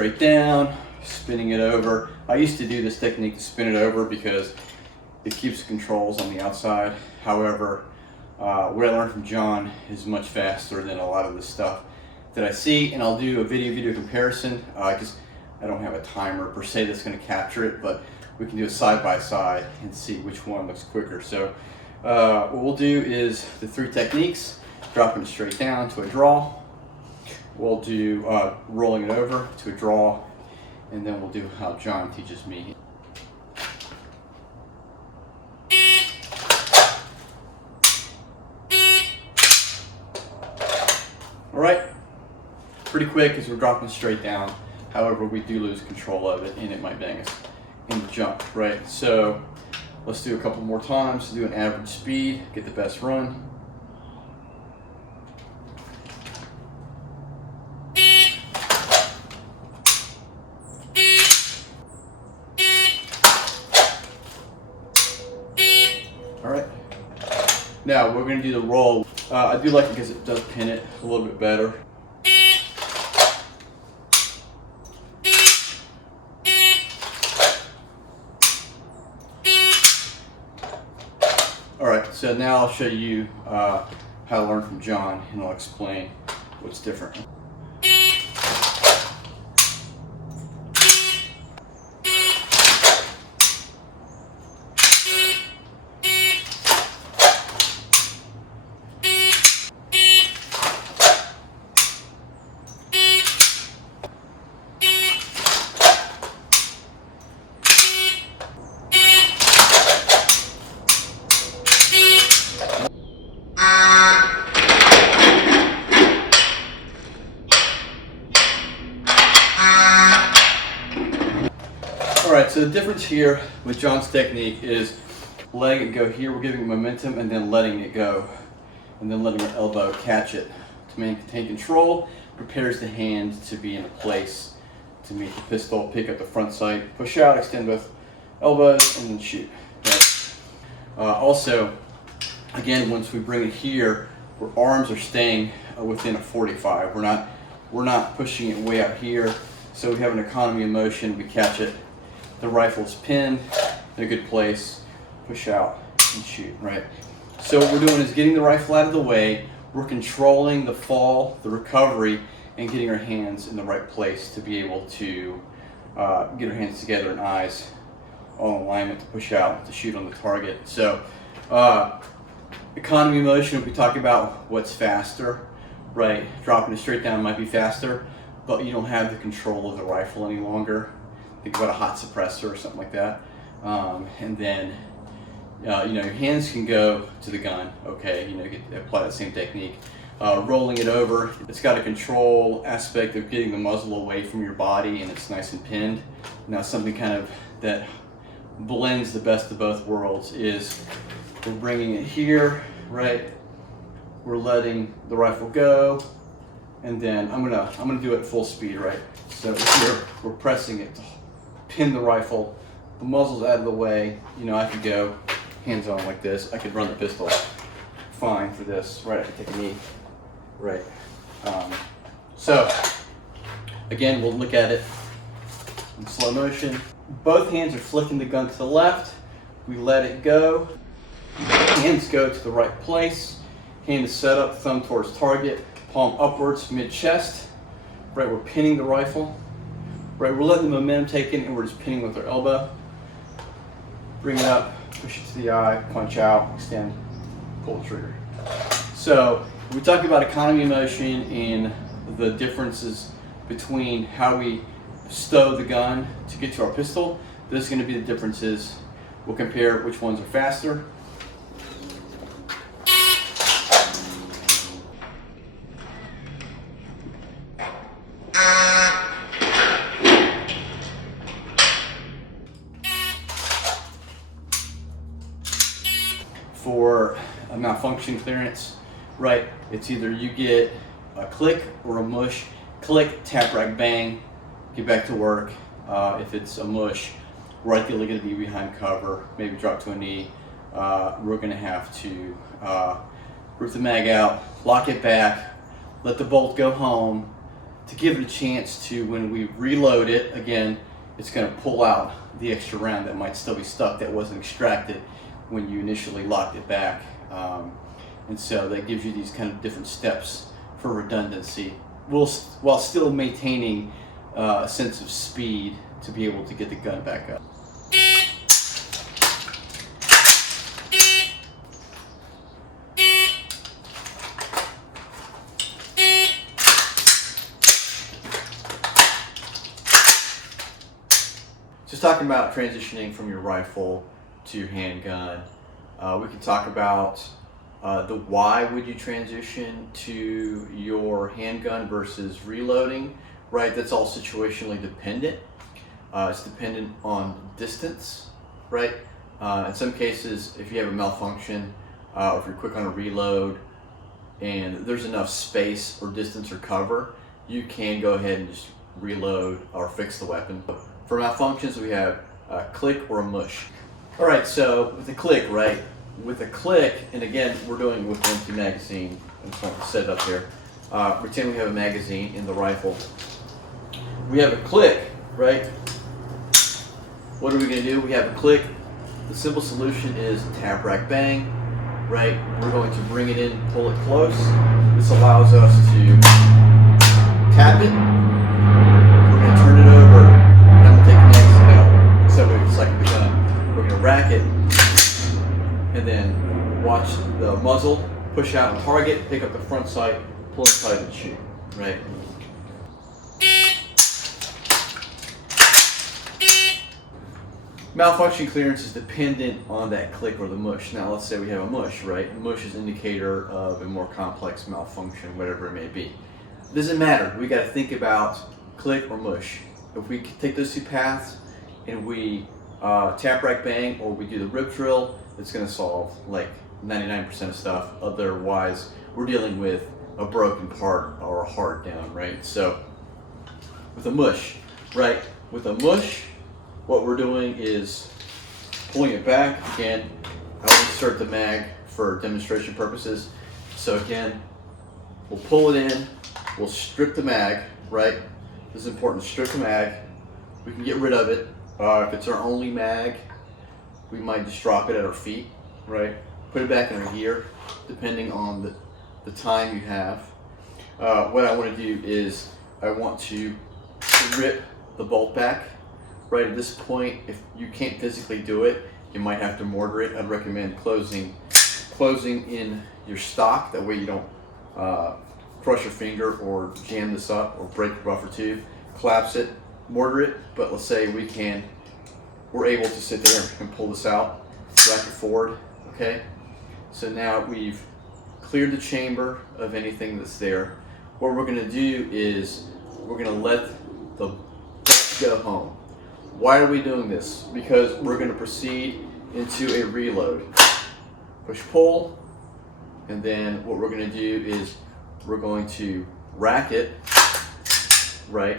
straight down, spinning it over. I used to do this technique to spin it over because it keeps the controls on the outside. However, what I learned from John is much faster than a lot of the stuff that I see, and I'll do a video comparison because I don't have a timer per se that's going to capture it, but we can do it side by side and see which one looks quicker. So what we'll do is the 3 techniques: dropping it straight down to a draw, we'll do rolling it over to a draw, and then we'll do how John teaches me. All right, pretty quick as we're dropping straight down. However, we do lose control of it and it might bang us in the jump, right? So let's do a couple more times, do an average speed, get the best run. All right, now we're gonna do the roll. I do like it because it does pin it a little bit better. All right, so now I'll show you how to learn from John, and I'll explain what's different. Alright, so the difference here with John's technique is letting it go here, we're giving it momentum, and then letting it go. And then letting our elbow catch it. To maintain control, prepares the hand to be in a place to meet the pistol, pick up the front sight, push out, extend both elbows, and then shoot. Right. Also, again, once we bring it here, our arms are staying within a 45. We're not pushing it way out here, so we have an economy of motion, we catch it. The rifle's pinned in a good place, push out and shoot, right? So what we're doing is getting the rifle out of the way, we're controlling the fall, the recovery, and getting our hands in the right place to be able to get our hands together and eyes all in alignment to push out, to shoot on the target. So economy of motion, we talk about what's faster, right? Dropping it straight down might be faster, but you don't have the control of the rifle any longer. Think about a hot suppressor or something like that. And then, your hands can go to the gun, okay? Apply that same technique. Rolling it over, it's got a control aspect of getting the muzzle away from your body and it's nice and pinned. Now something kind of that blends the best of both worlds is we're bringing it here, right? We're letting the rifle go, and then I'm gonna do it at full speed, right? So here we're pressing it to pin the rifle, the muzzle's out of the way. I could go hands on like this. I could run the pistol fine for this, right? I could take a knee, right? So again, we'll look at it in slow motion. Both hands are flicking the gun to the left. We let it go. Hands go to the right place. Hand is set up, thumb towards target, palm upwards, mid-chest. Right, we're pinning the rifle. Right, we're letting the momentum take in and we're just pinning with our elbow. Bring it up, push it to the eye, punch out, extend, pull the trigger. So we talked about economy of motion and the differences between how we stow the gun to get to our pistol. This is going to be the differences. We'll compare which ones are faster. For a malfunction clearance, right, it's either you get a click or a mush. Click, tap, rag, bang, get back to work. If it's a mush, we're ideally going to be behind cover, maybe drop to a knee. We're going to have to rip the mag out, lock it back, let the bolt go home, to give it a chance to, when we reload it again, it's going to pull out the extra round that might still be stuck that wasn't extracted when you initially locked it back. And so that gives you these kind of different steps for redundancy, while still maintaining a sense of speed to be able to get the gun back up. Just talking about transitioning from your rifle to your handgun, we can talk about the why would you transition to your handgun versus reloading, right? That's all situationally dependent. It's dependent on distance, right? In some cases, if you have a malfunction, or if you're quick on a reload and there's enough space or distance or cover, you can go ahead and just reload or fix the weapon. For malfunctions, we have a click or a mush. All right, so with a click, right? With a click, and again, we're doing with an empty magazine. I'm just going to set it up here. Pretend we have a magazine in the rifle. We have a click, right? What are we going to do? We have a click. The simple solution is tap, rack, bang, right? We're going to bring it in, pull it close. This allows us to tap it. We're going to turn it over, and I'm going to take the magazine out. So it's like a gun. We're going to rack it, and then watch the muzzle push out and target, pick up the front sight, pull inside and shoot, right? Malfunction clearance is dependent on that click or the mush. Now let's say we have a mush, right? A mush is an indicator of a more complex malfunction, whatever it may be. It doesn't matter. We got to think about click or mush. If we take those two paths and we tap, rack, bang, or we do the rip drill, it's going to solve like 99% of stuff. Otherwise, we're dealing with a broken part or a hard down, right? So with a mush, right? With a mush, what we're doing is pulling it back. Again, I will insert the mag for demonstration purposes. So again, we'll pull it in, we'll strip the mag, right? This is important, strip the mag. We can get rid of it. If it's our only mag, we might just drop it at our feet, right? Put it back in our gear, depending on the time you have. What I want to do is I want to rip the bolt back. Right at this point, if you can't physically do it, you might have to mortar it. I'd recommend closing in your stock. That way you don't crush your finger or jam this up or break your buffer tube. Collapse it, mortar it. But let's say we're able to sit there and pull this out, rack it forward. Okay. So now we've cleared the chamber of anything that's there. What we're going to do is we're going to let the bolt go home. Why are we doing this? Because we're going to proceed into a reload. Push pull, and then what we're going to do is we're going to rack it, right?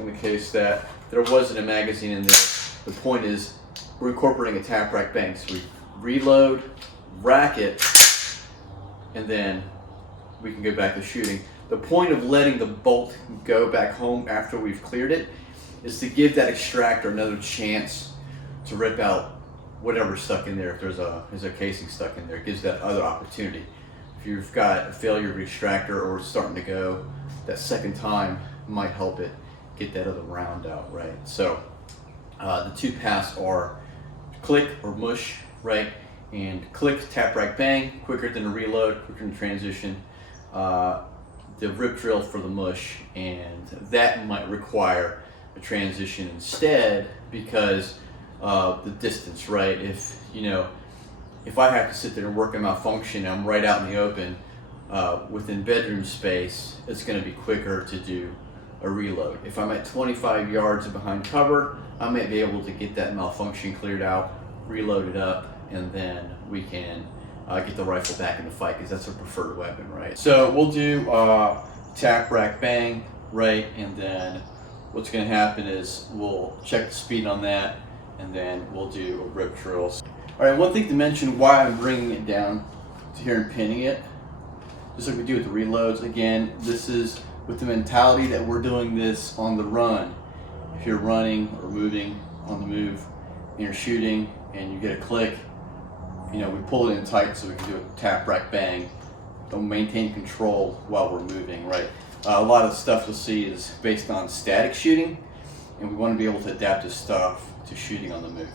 In the case that there wasn't a magazine in there, the point is we're incorporating a tap, rack, bang. So we reload, rack it, and then we can go back to shooting. The point of letting the bolt go back home after we've cleared it is to give that extractor another chance to rip out whatever's stuck in there. If there's a casing stuck in there, it gives that other opportunity. If you've got a failure of the extractor or it's starting to go, that second time might help it get that other round out, right? So the two paths are click or mush, right? And click, tap, rack, bang, quicker than a reload, quicker than transition. The rip drill for the mush, and that might require a transition instead because of the distance, right? If I have to sit there and work a malfunction, I'm right out in the open within bedroom space, it's going to be quicker to do a reload. If I'm at 25 yards behind cover, I might be able to get that malfunction cleared out, reload it up, and then we can get the rifle back in the fight because that's our preferred weapon, right? So we'll do tap, rack, bang, right? And then what's going to happen is we'll check the speed on that, and then we'll do a rip drill. All right, one thing to mention why I'm bringing it down to here and pinning it, just like we do with the reloads. Again, this is with the mentality that we're doing this on the run. If you're running or moving on the move and you're shooting and you get a click, you know, we pull it in tight so we can do a tap, rack, bang. Don't maintain control while we're moving, right? A lot of the stuff you'll see is based on static shooting, and we want to be able to adapt this stuff to shooting on the move.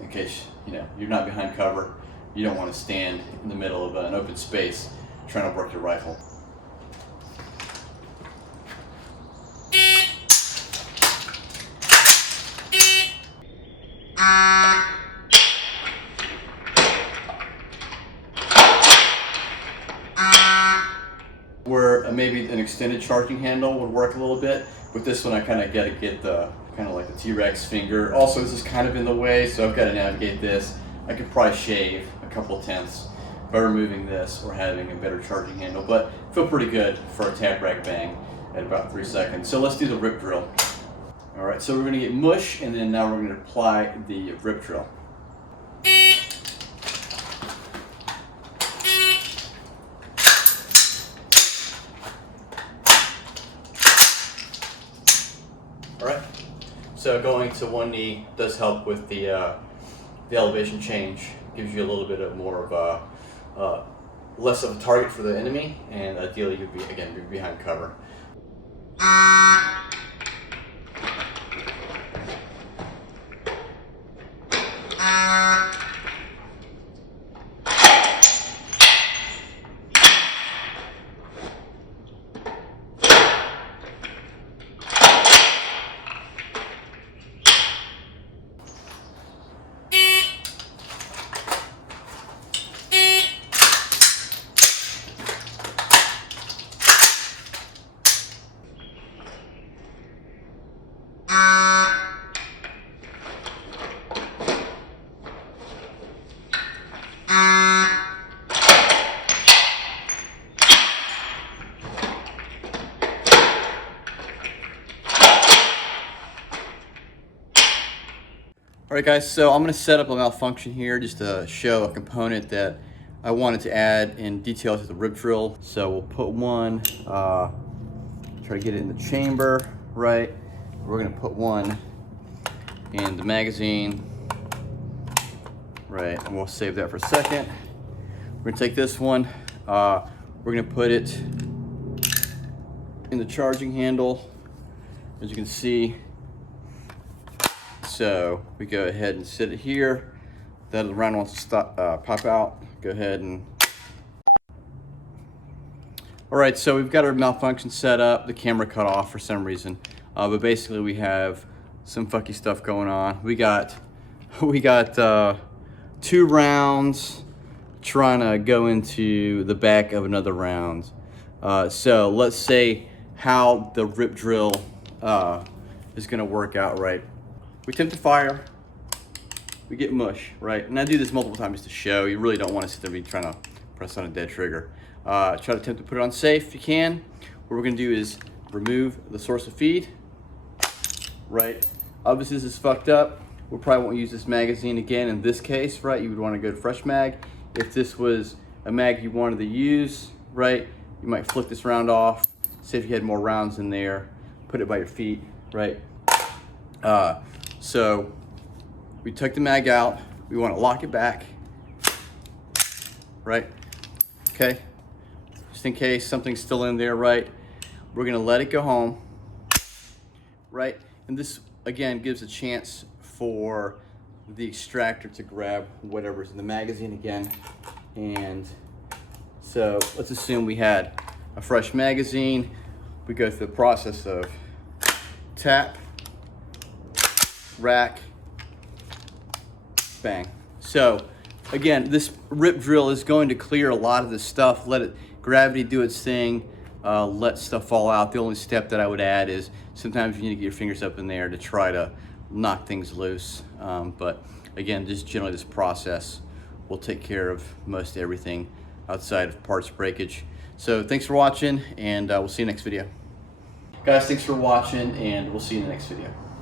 In case, you know, you're not behind cover, you don't want to stand in the middle of an open space trying to work your rifle. Where maybe an extended charging handle would work a little bit. With this one, I kind of got to get the kind of like the T-Rex finger. Also, this is kind of in the way, so I've got to navigate this. I could probably shave a couple tenths by removing this or having a better charging handle, but feel pretty good for a tap, rack, bang at about 3 seconds. So let's do the rip drill. All right, so we're going to get mush, and then now we're going to apply the rip drill. Alright, so going to one knee does help with the elevation change. Gives you a little bit of more of a less of a target for the enemy, and ideally you'd be behind cover. Alright guys, so I'm going to set up a malfunction here just to show a component that I wanted to add in detail to the rip drill. So we'll put one, try to get it in the chamber, right? We're going to put one in the magazine, right? And we'll save that for a second. We're going to take this one, we're going to put it in the charging handle, as you can see. So we go ahead and sit it here. That round wants to stop, pop out. Go ahead and. All right, so we've got our malfunction set up. The camera cut off for some reason, but basically we have some funky stuff going on. We got 2 rounds trying to go into the back of another round. So let's say how the rip drill is going to work out, right? We attempt to fire, we get mush, right? And I do this multiple times to show. You really don't want to sit there and be trying to press on a dead trigger. Try to attempt to put it on safe if you can. What we're gonna do is remove the source of feed, right? Obviously this is fucked up. We probably won't use this magazine again in this case, right? You would want to go to fresh mag. If this was a mag you wanted to use, right? You might flick this round off. Say if you had more rounds in there, put it by your feet, right? So we took the mag out, we want to lock it back, right? Okay, just in case something's still in there, right? We're gonna let it go home, right? And this, again, gives a chance for the extractor to grab whatever's in the magazine again. And so let's assume we had a fresh magazine. We go through the process of tap, rack, bang. So again, this rip drill is going to clear a lot of this stuff, let it gravity do its thing, let stuff fall out. The only step that I would add is sometimes you need to get your fingers up in there to try to knock things loose. But again, just generally this process will take care of most everything outside of parts breakage. So thanks for watching, and we'll see you next video. Guys, thanks for watching, and we'll see you in the next video.